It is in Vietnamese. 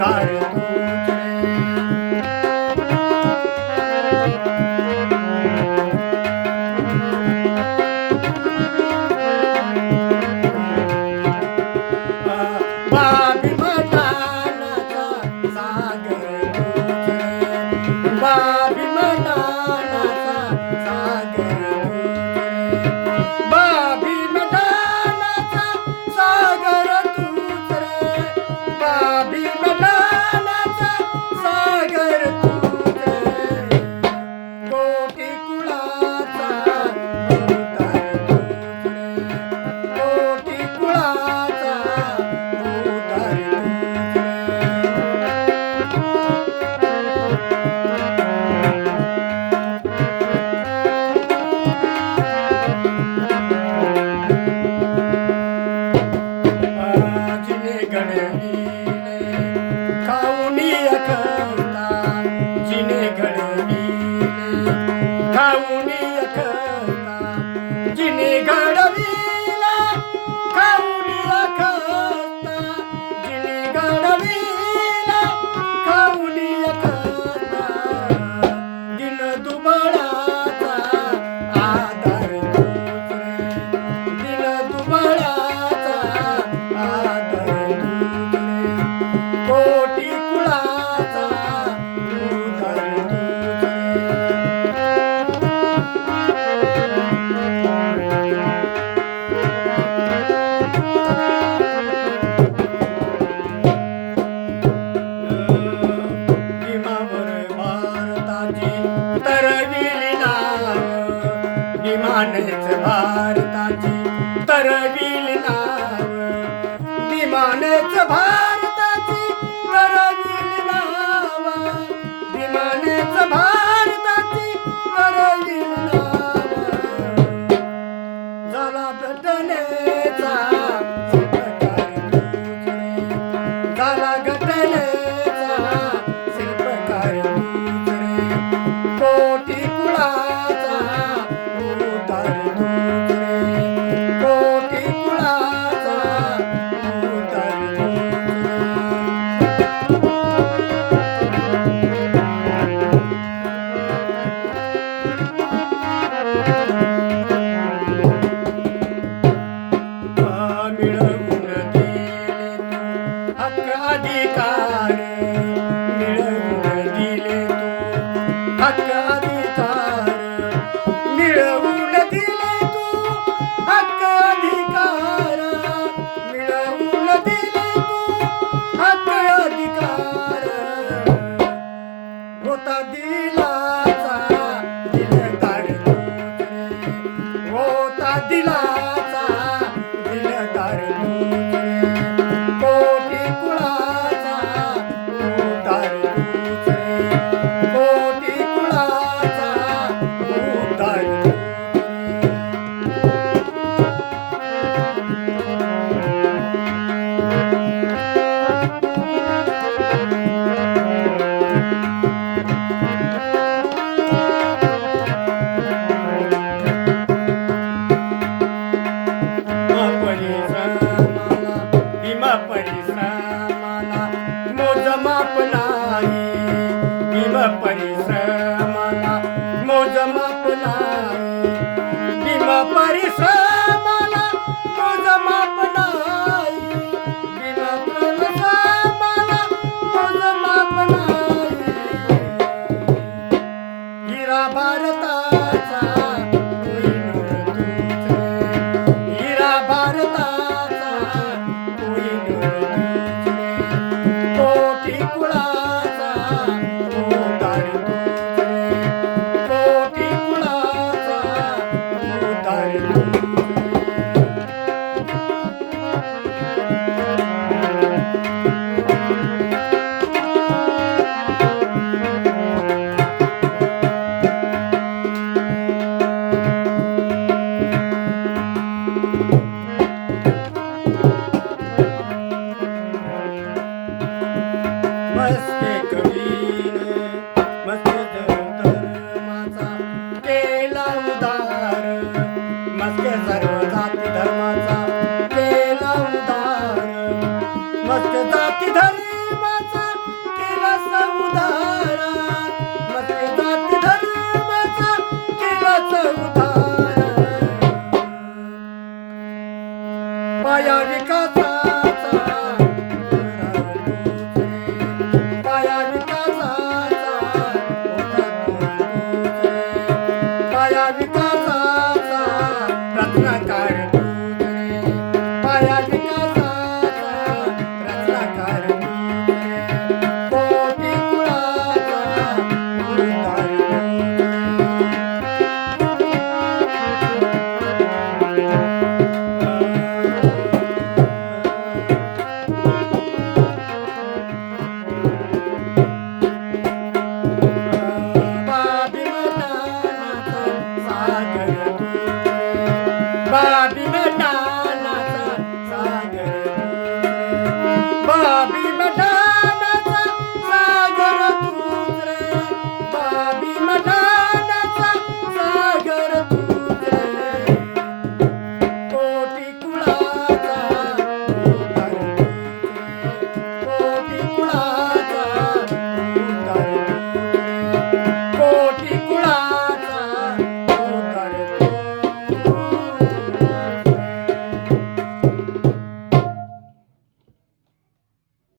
Bye. तर विना विमानच भारताची